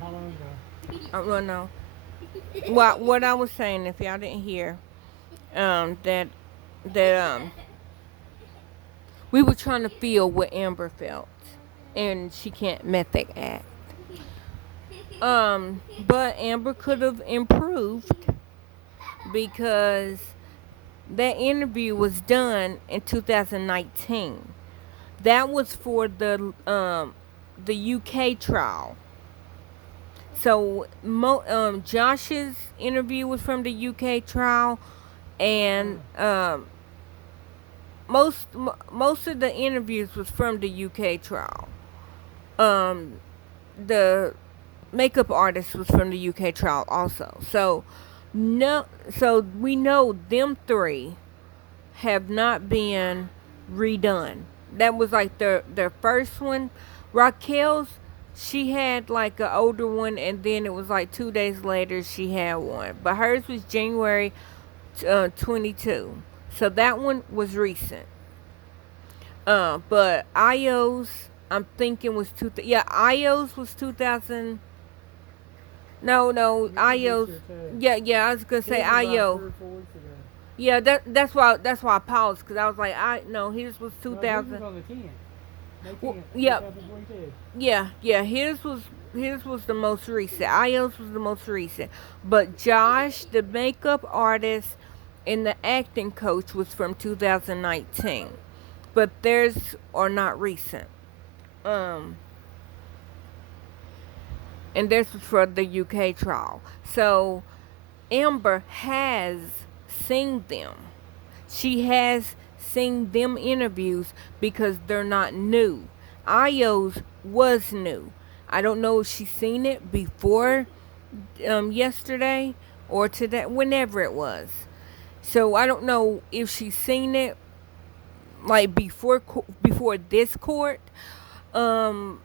How long ago? Well, no. What I was saying, if y'all didn't hear, that we were trying to feel what Amber felt, and she can't method act. But Amber could have improved because that interview was done in 2019. That was for the UK trial. So Josh's interview was from the UK trial, and most of the interviews was from the UK trial. The makeup artist was from the UK trial also. So no, so we know them three have not been redone. That was like their first one. Raquel's, she had like an older one, and then it was like 2 days later she had one. But hers was January 22. So that one was recent. But Io's, I'm thinking was yeah, Io's was 2000. No, Io's. Yeah, I was gonna say Io. 4 weeks ago. Yeah, that's why I paused, because I was like, I no, his was No, his 2000. was on the 10th. May Well, 10th, yeah, 2022. yeah, his was the most recent. Ios was the most recent, but Josh, the makeup artist and the acting coach, was from 2019. But theirs are not recent. Um, and this was for the UK trial. So Amber has seen them. She has seen them interviews because they're not new. Io's was new. I don't know if she's seen it before yesterday or today, whenever it was. So I don't know if she's seen it like before this court, um,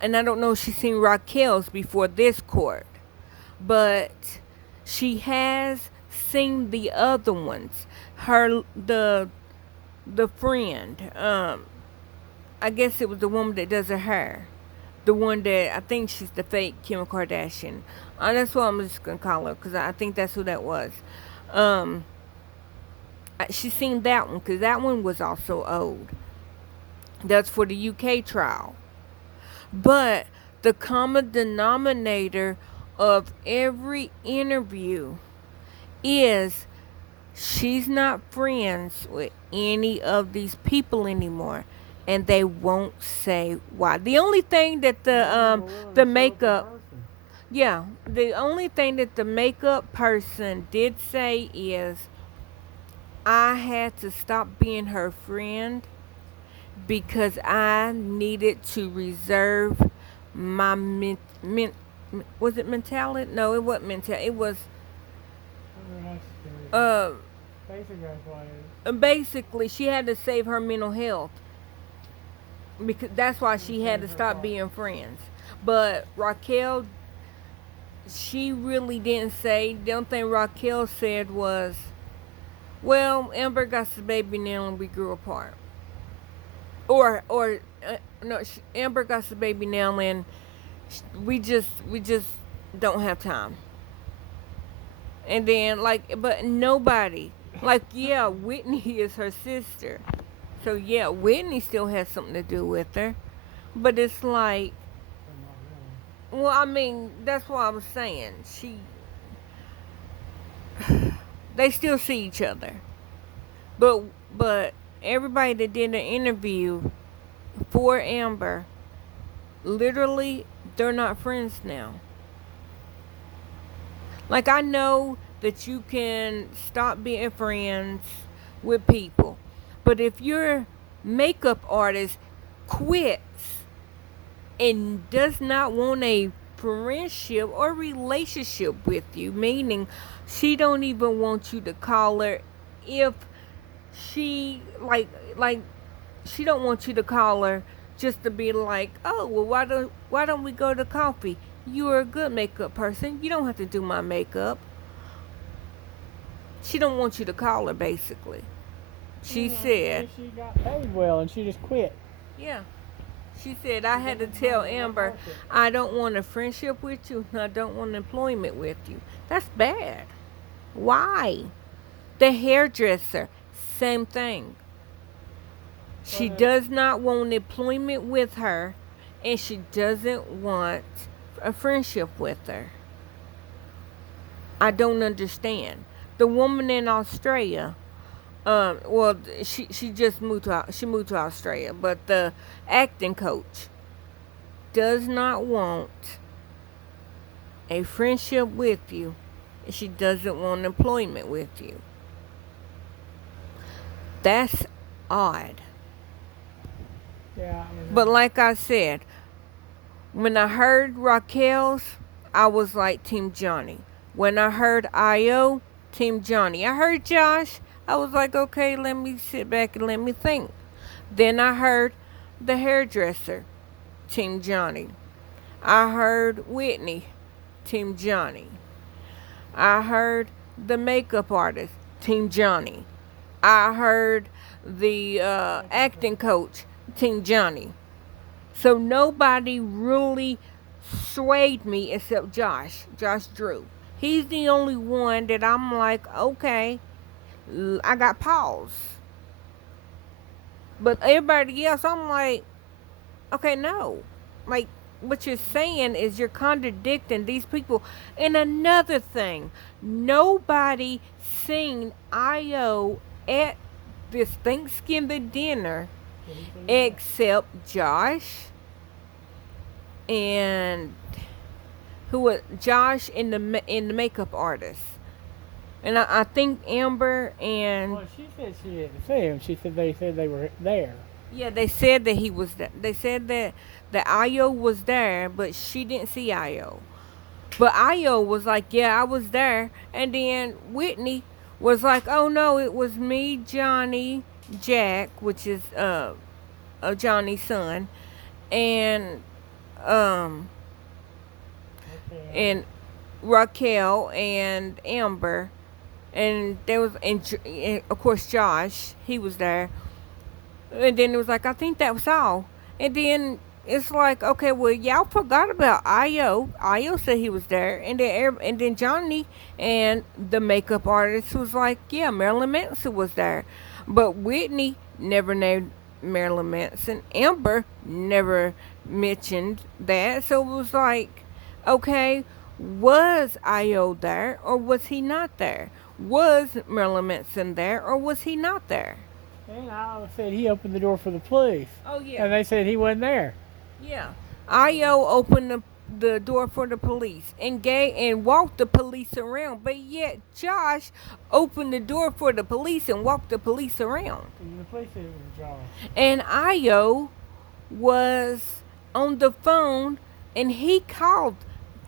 and I don't know if she's seen Raquel's before this court, but she has seen the other ones. Her the friend, I guess it was the woman that does her hair, the one that I think she's the fake Kim Kardashian. That's what I'm just gonna call her, because I think that's who that was. Um, she seen that one because that one was also old. That's for the UK trial. But the common denominator of every interview is she's not friends with any of these people anymore, and they won't say why. The only thing that the makeup, yeah, the only thing that the makeup person did say is, I had to stop being her friend because I needed to reserve my was it mentality? No, it wasn't mentality. It was uh basically she had to save her mental health, because that's why she had to stop being friends. But Raquel, she really didn't say. The only thing Raquel said was, well, Amber got the baby now and we grew apart. Or no, Amber got the baby now and we just don't have time. And then but nobody, like, yeah, Whitney is her sister, so yeah, Whitney still has something to do with her. But it's like, well, I mean, that's what I was saying. They still see each other, but everybody that did the interview for Amber, literally, they're not friends now. Like, I know that you can stop being friends with people, but if your makeup artist quits and does not want a friendship or relationship with you, meaning she don't even want you to call her, if she like she don't want you to call her just to be like, oh, well, why don't we go to coffee? You're a good makeup person, you don't have to do my makeup. She don't want you to call her, basically. She said, She got paid well and she just quit. yeah, She said, I had to tell Amber, I don't want a friendship with you, and I don't want employment with you. That's bad. Why? The hairdresser, same thing. She does not want employment with her, and she doesn't want a friendship with her. I don't understand. The woman in Australia, well, she just moved to Australia, but the acting coach does not want a friendship with you, and she doesn't want employment with you. That's odd. Yeah. But like I said, when I heard Raquel's, I was like Team Johnny. When I heard Io, Team Johnny. I heard Josh, I was like, okay, let me sit back and let me think. Then I heard the hairdresser, Team Johnny. I heard Whitney, Team Johnny. I heard the makeup artist, Team Johnny. I heard the acting coach, Team Johnny. So nobody really swayed me except Josh Drew. He's the only one that I'm like, okay, I got pause. But everybody else, I'm like, okay, no. Like, what you're saying is you're contradicting these people. And another thing, nobody seen Io at this Thanksgiving dinner except Josh and Josh and the makeup artist. And I think Amber and Well, she said she didn't see him. She said they were there. yeah, they said that he was there. They said that Io was there, but she didn't see Io. But Io was like, yeah, I was there. And then Whitney was like, oh no, it was me, Johnny, Jack, which is Johnny's son, and and Raquel and Amber, and there was and of course Josh, he was there. And then it was like, I think that was all. And then it's like, okay, well, y'all forgot about Io. Io said he was there, and then Johnny and the makeup artist was like, yeah, Marilyn Manson was there, but Whitney never named Marilyn Manson. Amber never mentioned that, so it was like, okay, was Io there or was he not there? Was Marilyn Manson there or was he not there? And I said he opened the door for the police. Oh yeah. And they said he wasn't there. Yeah. Io opened the door for the police and walked the police around, but yet Josh opened the door for the police and walked the police around. The police said it was Josh. And Io was on the phone and he called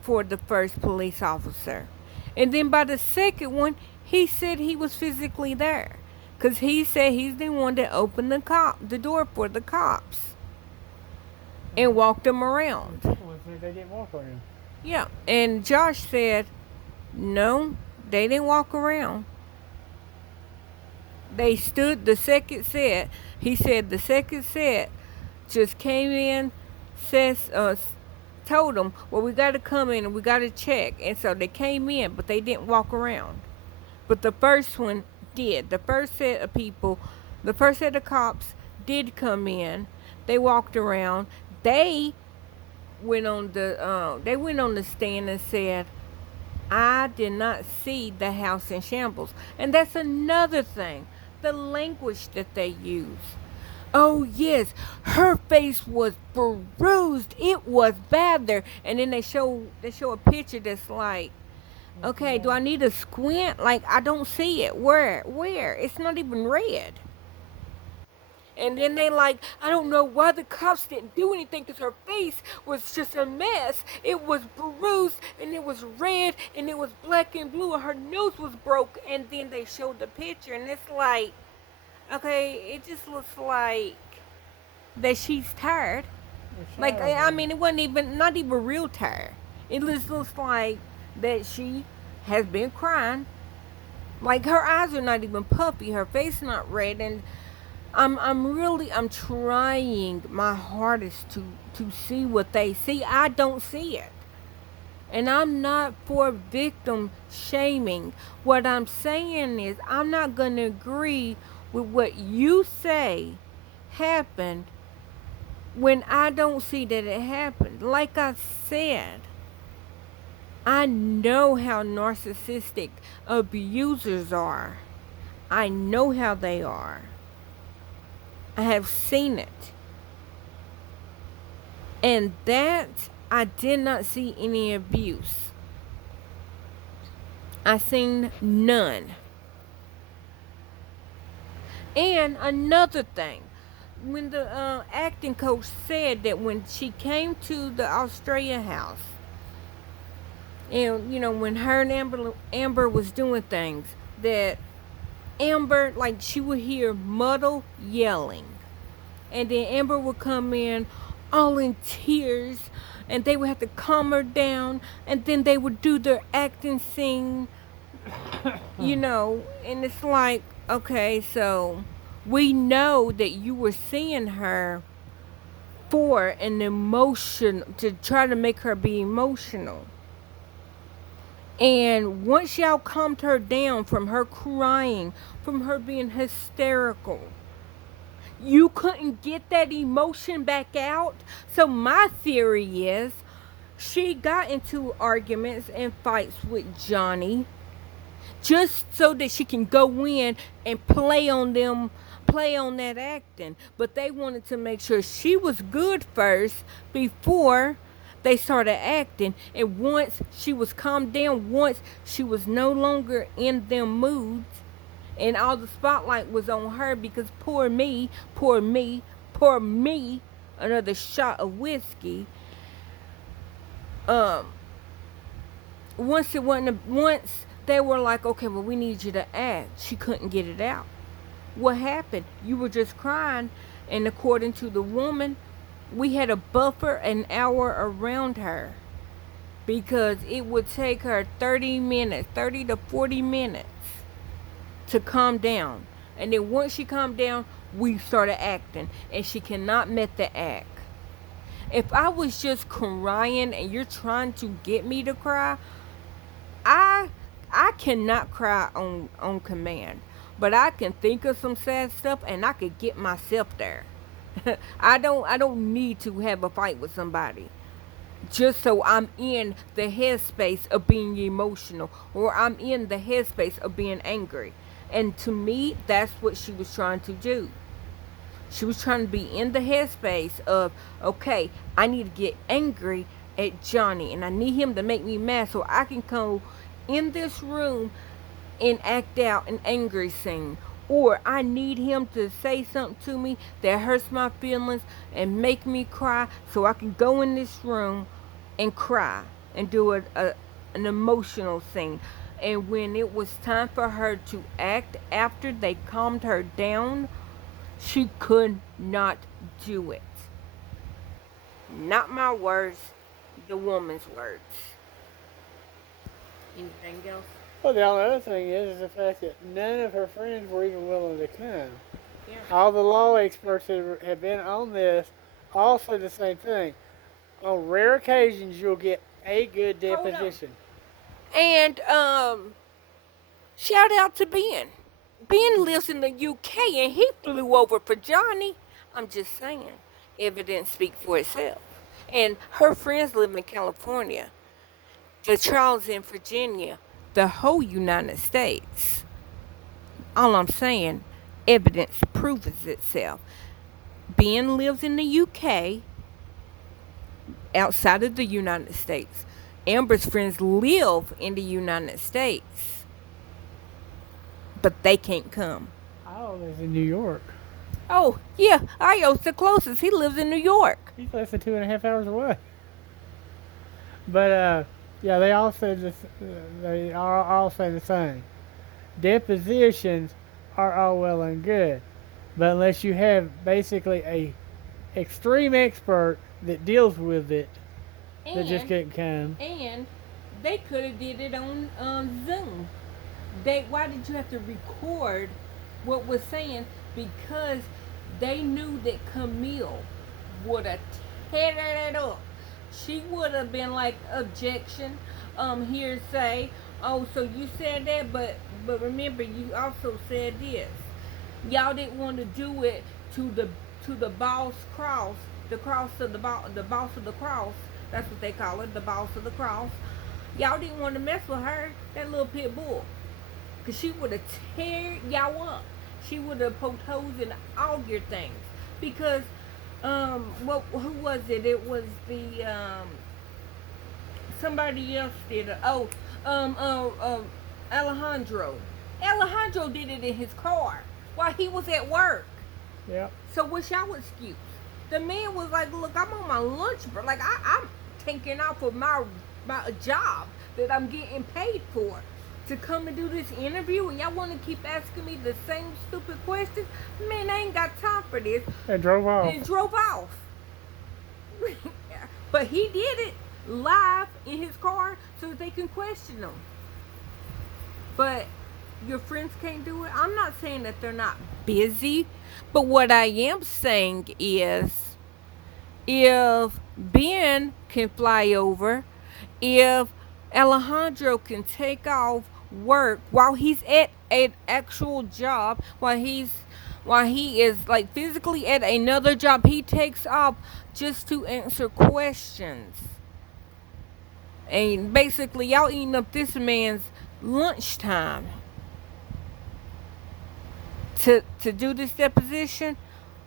for the first police officer. And then by the second one, he said he was physically there. Because he said he's the one that opened the door for the cops and walked them around. They didn't walk around. Yeah, and Josh said, no, they didn't walk around. They stood the second set. He said the second set just came in, told them, well, we got to come in and we got to check. And so they came in, but they didn't walk around. But the first one did. The first set of cops did come in. They walked around. They went on the stand and said, I did not see the house in shambles. And that's another thing, the language that they use. Oh yes, her face was bruised. It was bad there. And then they show a picture that's like, okay, do I need to squint? Like, I don't see it. Where? It's not even red. And then they like, I don't know why the cops didn't do anything because her face was just a mess. It was bruised and it was red and it was black and blue and her nose was broke. And then they showed the picture and it's like, okay, it just looks like that she's tired. Like, I mean, it wasn't even, not even real tired. It just looks like that she has been crying. Like, her eyes are not even puffy. Her face not red. And I'm trying my hardest to see what they see. I don't see it. And I'm not for victim shaming. What I'm saying is I'm not going to agree with what you say happened when I don't see that it happened. Like I said, I know how narcissistic abusers are. I know how they are. I have seen it. And that, I did not see any abuse. I seen none. And another thing, when the acting coach said that when she came to the Australia house, and when her and Amber was doing things, that Amber, like, she would hear muddle yelling, and then Amber would come in all in tears, and they would have to calm her down, and then they would do their acting scene, and it's like, okay, so we know that you were seeing her for an emotion, to try to make her be emotional. And once y'all calmed her down from her crying, from her being hysterical, you couldn't get that emotion back out. So my theory is she got into arguments and fights with Johnny just so that she can go in and play on that acting. But they wanted to make sure she was good first before they started acting. And once she was calmed down, once she was no longer in them moods, and all the spotlight was on her, because poor me, another shot of whiskey. Once they were like, okay, well, we need you to act, she couldn't get it out. What happened? You were just crying, and according to the woman, we had a buffer an hour around her, because it would take her 30 to 40 minutes to calm down. And then once she calmed down, we started acting, and she cannot met the act. If I was just crying and you're trying to get me to cry, I cannot cry on command. But I can think of some sad stuff and I could get myself there. I don't need to have a fight with somebody just so I'm in the headspace of being emotional, or I'm in the headspace of being angry. And to me, that's what she was trying to do. She was trying to be in the headspace of, okay, I need to get angry at Johnny, and I need him to make me mad so I can go in this room and act out an angry scene. Or I need him to say something to me that hurts my feelings and make me cry so I can go in this room and cry and do an emotional scene. And when it was time for her to act after they calmed her down, she could not do it. Not my words, the woman's words. Anything else? Well, the only other thing is the fact that none of her friends were even willing to come. Yeah. All the law experts that have been on this all say the same thing. On rare occasions, you'll get a good deposition. And shout out to Ben. Ben lives in the UK and he flew over for Johnny. I'm just saying, evidence speaks for itself. And her friends live in California. The trial's in Virginia. The whole United States. All I'm saying, evidence proves itself. Ben lives in the UK, outside of the United States. Amber's friends live in the United States, but they can't come. Io lives in New York. Oh, yeah, Io's the closest. He lives in New York. He's less than 2.5 hours away. But, yeah, they all say this. They all say the same. Depositions are all well and good, but unless you have basically a extreme expert that deals with it, that just can't come. And they could have did it on Zoom. Why did you have to record what was saying? Because They knew that Camille would have teared it up. She would have been like, objection, hearsay. Oh, so you said that, but remember, you also said this. Y'all didn't want to do it to the boss cross, the cross of the boss of the cross. That's what they call it, the boss of the cross. Y'all didn't want to mess with her, that little pit bull, cause she would have tear y'all up. She would have poked holes in all your things. Because what who was it? It was the somebody else did it. Oh, Alejandro. Alejandro did it in his car while he was at work. Yep. So what's y'all excuse? The man was like, "Look, I'm on my lunch break. Like I'm taking off of my job that I'm getting paid for to come and do this interview, and y'all want to keep asking me the same stupid questions. Man, I ain't got time for this." And drove off. And drove off. But he did it live in his car so that they can question him. But your friends can't do it. I'm not saying that they're not busy, but what I am saying is, if Ben can fly over, if Alejandro can take off work while he's at an actual job, while he is like physically at another job, he takes off just to answer questions. And basically y'all eating up this man's lunchtime to do this deposition.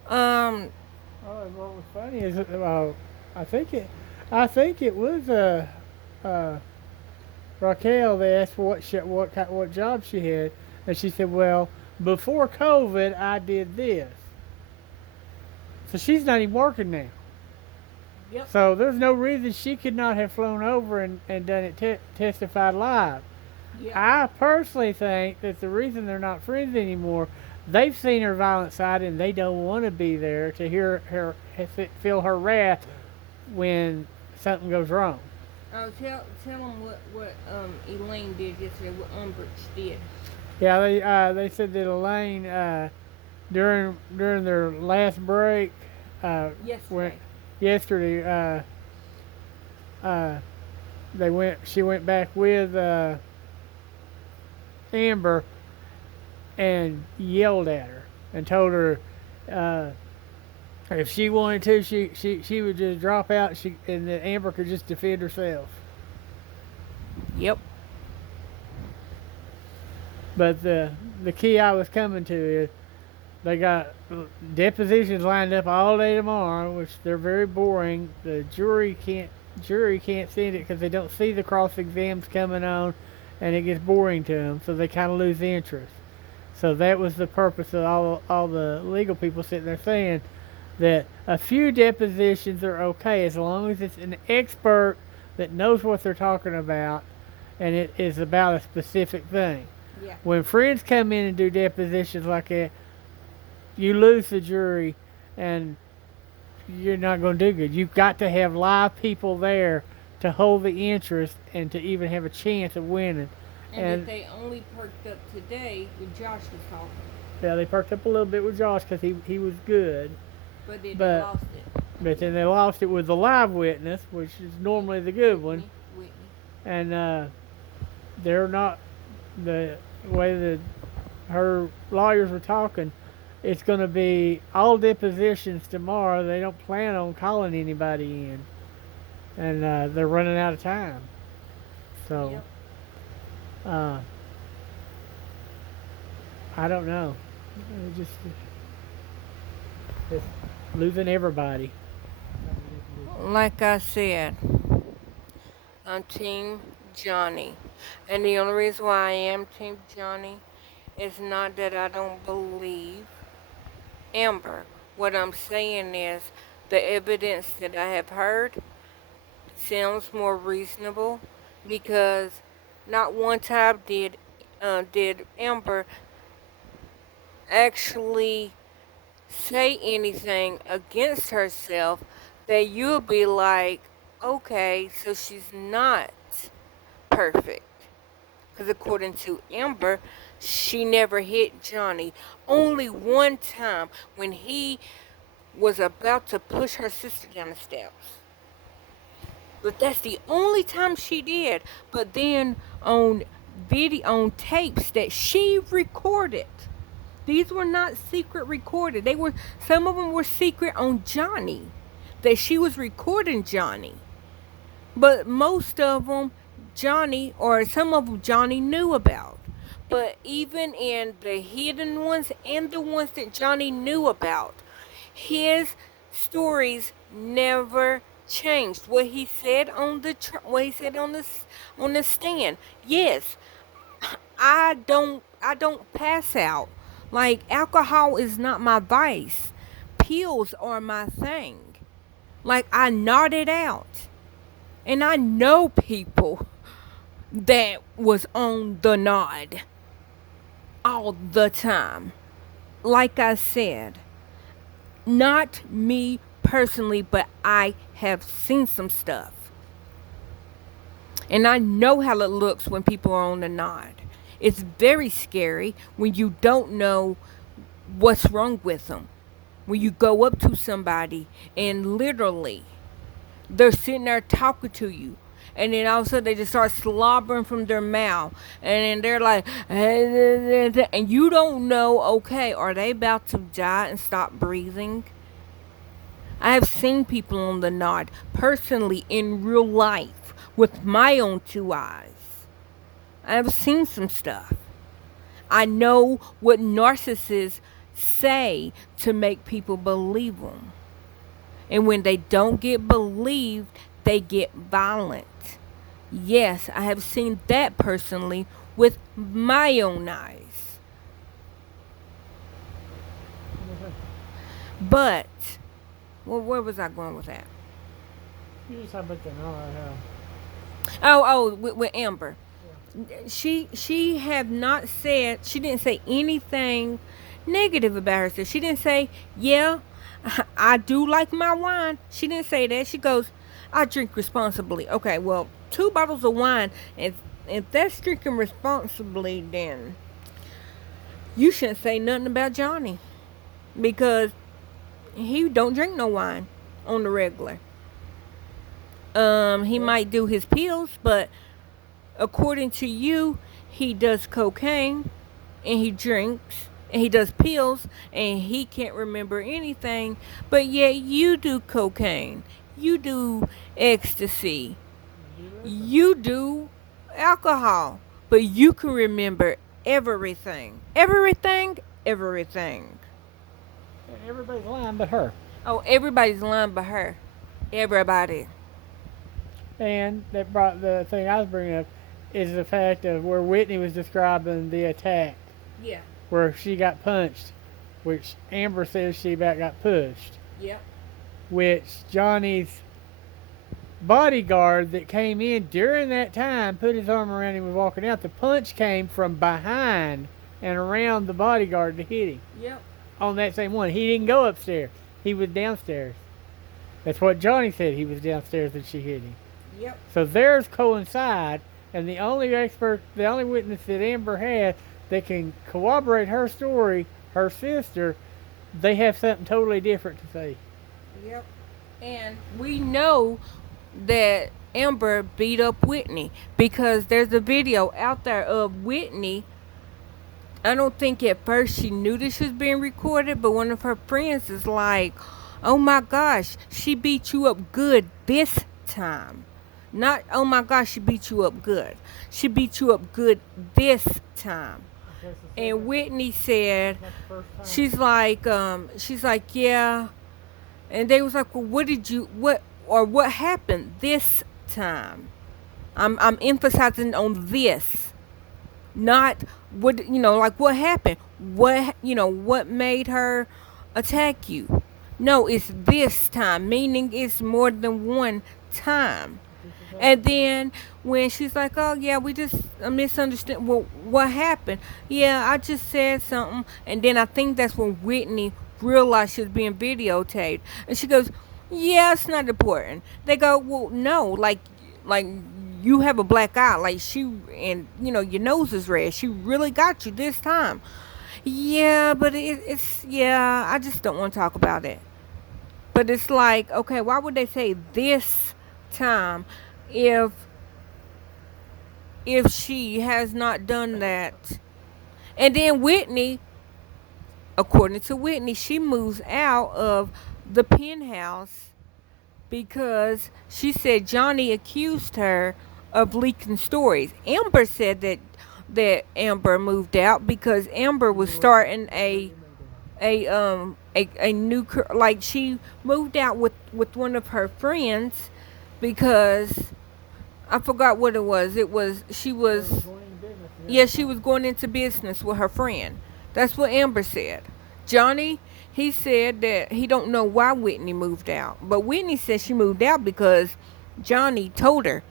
Um Oh, and what was funny is, I think it, I think it was uh, Raquel. They asked for what job she had, and she said, "Well, before COVID, I did this." So she's not even working now. Yep. So there's no reason she could not have flown over and done it, testified live. Yep. I personally think that the reason they're not friends anymore, they've seen her violent side and they don't want to be there to hear her feel her wrath when something goes wrong. Oh, tell them what Elaine did yesterday, what Umbridge did. Yeah, they said that Elaine during their last break went Yesterday. yesterday she went back with Amber and yelled at her and told her if she wanted to, she would just drop out. And that Amber could just defend herself. Yep. But the key I was coming to is they got depositions lined up all day tomorrow, which they're very boring. The jury can't stand it because they don't see the cross exams coming on, and it gets boring to them, so they kind of lose interest. So that was the purpose of all the legal people sitting there saying that a few depositions are okay as long as it's an expert that knows what they're talking about, and it is about a specific thing. Yeah. When friends come in and do depositions like that, you lose the jury, and you're not going to do good. You've got to have live people there to hold the interest and to even have a chance of winning. And that they only perked up today when Josh was talking. Yeah, they perked up a little bit with Josh because he was good. But then they lost it. But then they lost it with the live witness, which is normally the good one. Whitney. And they're not, the way that her lawyers were talking, it's going to be all depositions tomorrow. They don't plan on calling anybody in. And they're running out of time. So, Yep. I don't know. Just losing everybody. Like I said, I'm Team Johnny. And the only reason why I am Team Johnny is not that I don't believe Amber. What I'm saying is the evidence that I have heard sounds more reasonable, because not one time did Amber actually say anything against herself that you'll be like, okay, so she's not perfect. Because according to Amber, she never hit Johnny. Only one time when he was about to push her sister down the steps. But that's the only time she did. But then on video, on tapes that she recorded, these were not secret recorded. They were, some of them were secret on Johnny, that she was recording Johnny. But most of them, Johnny, or some of them Johnny knew about. But even in the hidden ones and the ones that Johnny knew about, his stories never changed. What he said on the on the stand. Yes, I don't pass out. Like, alcohol is not my vice. Pills are my thing. Like, I nodded out. And I know people that was on the nod all the time. Like I said, not me personally, but I have seen some stuff. And I know how it looks when people are on the nod. It's very scary when you don't know what's wrong with them. When you go up to somebody and literally they're sitting there talking to you, and then all of a sudden they just start slobbering from their mouth, and then they're like, and you don't know, okay, are they about to die and stop breathing? I have seen people on the nod personally in real life with my own two eyes. I have seen some stuff. I know what narcissists say to make people believe them. And when they don't get believed, they get violent. Yes, I have seen that personally with my own eyes. But, well, where was I going with that? You just talk about the nod. With Amber. She have not said, she didn't say anything negative about herself. She didn't say, yeah, I do like my wine. She didn't say that. She goes, I drink responsibly. Okay, well, 2 bottles of wine, if that's drinking responsibly, then you shouldn't say nothing about Johnny, because he don't drink no wine on the regular. He might do his pills, but according to you, he does cocaine and he drinks and he does pills and he can't remember anything. But yet you do cocaine, you do ecstasy, you do alcohol, but you can remember everything. Everything. Everybody's lying but her. Oh, everybody's lying but her. Everybody. And that brought the thing I was bringing up is the fact of where Whitney was describing the attack, Yeah. where she got punched, which Amber says she about got pushed, Yep. which Johnny's bodyguard that came in during that time put his arm around him and was walking out. The punch came from behind and around the bodyguard to hit him. Yep. On that same one. He didn't go upstairs. He was downstairs. That's what Johnny said. He was downstairs and she hit him. Yep. So theirs coincide, and the only witness that Amber had that can corroborate her story, her sister, they have something totally different to say. Yep. And we know that Amber beat up Whitney because there's a video out there of Whitney. I don't think at first she knew this was being recorded, but one of her friends is like, oh my gosh, she beat you up good this time. Not, oh my gosh, she beat you up good. She beat you up good this time. And Whitney said, she's like, yeah. And they was like, well, what happened this time? I'm emphasizing on this. Not what, like what happened? What made her attack you? No, it's this time, meaning it's more than one time. And then when she's like, oh yeah, we just misunderstood. Well, what happened? Yeah, I just said something. And then I think that's when Whitney realized she was being videotaped. And she goes, yeah, it's not important. They go, well, no, like you have a black eye, like and your nose is red. She really got you this time. Yeah, but it's yeah. I just don't want to talk about it. But it's like, okay, why would they say this time if she has not done that? And then Whitney, according to Whitney, she moves out of the penthouse because she said Johnny accused her of leaking stories. Amber said that Amber moved out because Amber was starting a new like she moved out with one of her friends because I forgot what it was. It was she was yeah, she was going into business with her friend. That's what Amber said. Johnny, he said that he don't know why Whitney moved out, but Whitney said she moved out because Johnny told her.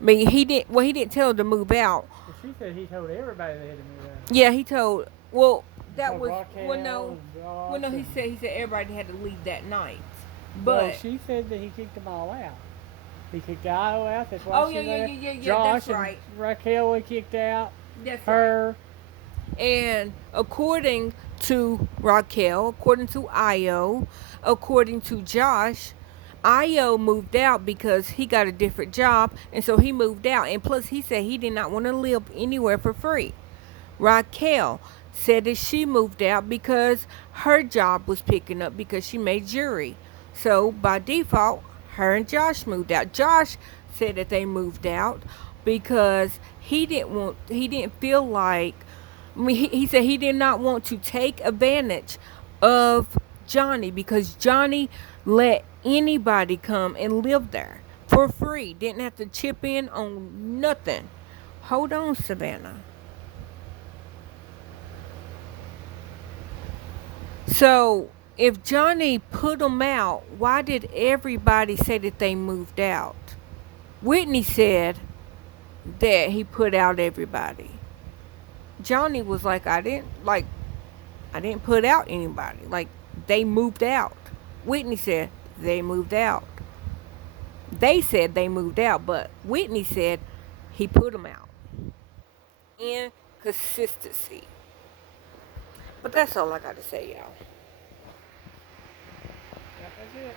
I mean, he didn't. Well, he didn't tell her to move out. But she said he told everybody they had to move out. Yeah, he told. Well, that told was Raquel well, no, and Josh well, no. He and- said everybody had to leave that night. Well, But she said that he kicked them all out. He kicked Io out. That's why oh she yeah, left. yeah. Josh That's right. and Raquel were kicked out. That's right. Her. And according to Raquel, according to Io, according to Josh, Io moved out because he got a different job, and so he moved out. And plus, he said he did not want to live anywhere for free. Raquel said that she moved out because her job was picking up because she made jewelry. So by default, her and Josh moved out. Josh said that they moved out because he didn't feel like, I mean, he said he did not want to take advantage of Johnny because Johnny let anybody come and live there for free. Didn't have to chip in on nothing. Hold on, Savannah. So, if Johnny put them out, why did everybody say that they moved out? Whitney said that he put out everybody. Johnny was like, I didn't put out anybody. Like, they moved out. Whitney said they moved out. They said they moved out, but Whitney said he put them out. Inconsistency. But that's all I got to say, y'all. Yep, that's it.